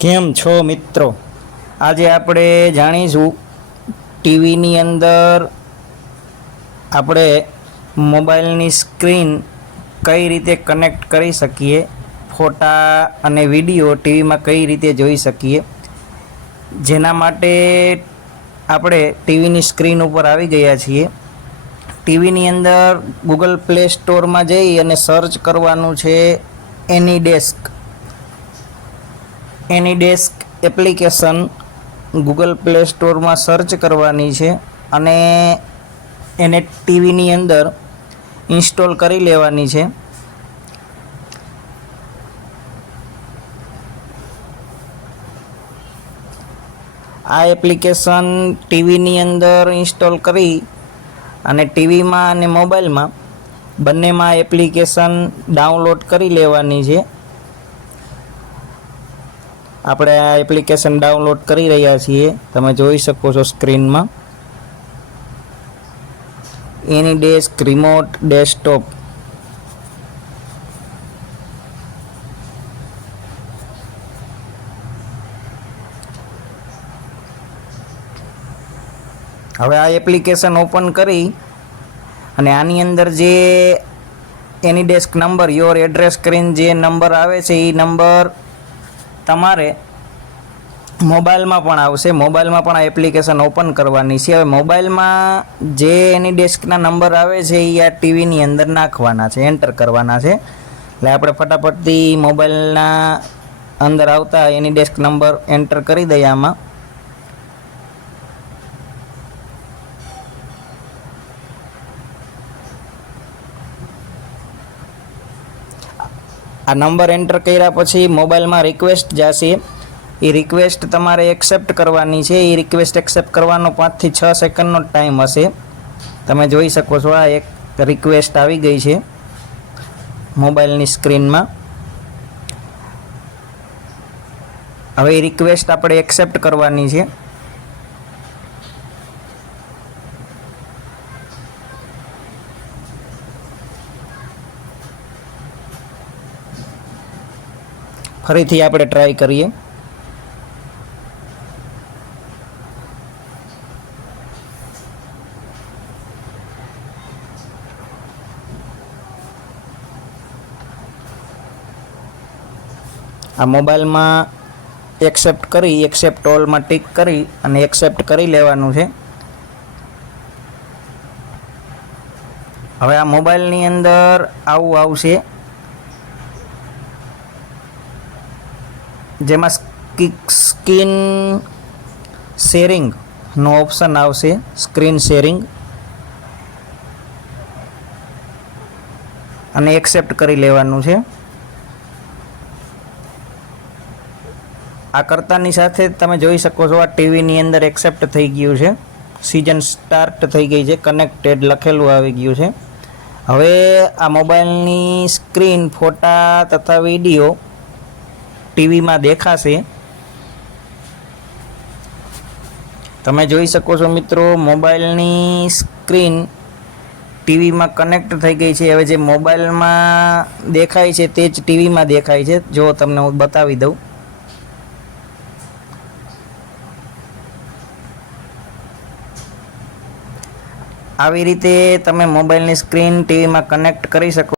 કેમ છો મિત્રો? આજે આપણે જાણીશું ટીવીની અંદર આપણે મોબાઈલની સ્ક્રીન કઈ રીતે કનેક્ટ કરી શકીએ, ફોટા અને વિડીયો ટીવીમાં કઈ રીતે જોઈ શકીએ. જેના માટે આપણે ટીવીની સ્ક્રીન ઉપર આવી ગયા છીએ. ટીવીની અંદર ગૂગલ પ્લે સ્ટોરમાં જઈ અને સર્ચ કરવાનું છે એનીડેસ્ક એપ્લિકેશન ગૂગલ પ્લે સ્ટોરમાં સર્ચ કરવાની છે અને એને ટીવીની અંદર ઇન્સ્ટોલ કરી લેવાની છે. આ એપ્લિકેશન ટીવીની અંદર ઇન્સ્ટોલ કરી અને ટીવીમાં અને મોબાઈલમાં બંનેમાં એપ્લિકેશન ડાઉનલોડ કરી લેવાની છે. આપણે આ એપ્લિકેશન ડાઉનલોડ કરી રહ્યા છીએ, તમે જોઈ શકો છો સ્ક્રીનમાં. એનીડેસ્ક રિમોટ ડેસ્કટોપ. હવે આ એપ્લિકેશન ઓપન કરી અને આની અંદર જે એનીડેસ્ક નંબર યોર એડ્રેસ કરીને જે નંબર આવે છે એ નંબર તમારે મોબાઈલમાં પણ આવશે. મોબાઈલમાં પણ આ એપ્લિકેશન ઓપન કરવાની છે. હવે મોબાઈલમાં જે એનીડેસ્કના નંબર આવે છે એ આ ટીવીની અંદર નાખવાના છે, એન્ટર કરવાના છે. એટલે આપણે ફટાફટથી મોબાઈલના અંદર આવતા એનીડેસ્ક નંબર એન્ટર કરી દઈએ આમાં. આ નંબર એન્ટર કર્યા પછી મોબાઈલમાં રિક્વેસ્ટ જશે. એ રિક્વેસ્ટ તમારે એક્સેપ્ટ કરવાની છે. એ રિક્વેસ્ટ એક્સેપ્ટ કરવાનો 5 થી 6 સેકન્ડનો ટાઈમ હશે. તમે જોઈ શકો છો આ એક રિક્વેસ્ટ આવી ગઈ છે મોબાઈલની સ્ક્રીનમાં. હવે એ રિક્વેસ્ટ આપણે એક્સેપ્ટ કરવાની છે. ફરીથી આપણે ટ્રાય કરીએ. આ મોબાઈલમાં એક્સેપ્ટ ઓલમાં ટિક કરી અને એક્સેપ્ટ કરી લેવાનું છે. હવે આ મોબાઈલની અંદર આવું આવશે, જેમાં સ્ક્રીન શેરિંગનો ઓપ્શન આવશે. સ્ક્રીન શેરિંગ અને એક્સેપ્ટ કરી લેવાનું છે. આ કરતાની સાથે તમે જોઈ શકો છો આ ટીવીની અંદર એક્સેપ્ટ થઈ ગયું છે. સિઝન સ્ટાર્ટ થઈ ગઈ છે, કનેક્ટેડ લખેલું આવી ગયું છે. હવે આ મોબાઈલની સ્ક્રીન ફોટા તથા વિડીયો ટીવીમાં દેખાશે. તમે જોઈ શકો છો મિત્રો, મોબાઈલની સ્ક્રીન ટીવીમાં કનેક્ટ થઈ ગઈ છે. હવે જે મોબાઈલમાં દેખાય છે તે જ ટીવીમાં દેખાય છે. જો તમને હું બતાવી દઉં. આવી રીતે તમે મોબાઈલની સ્ક્રીન ટીવીમાં કનેક્ટ કરી શકો.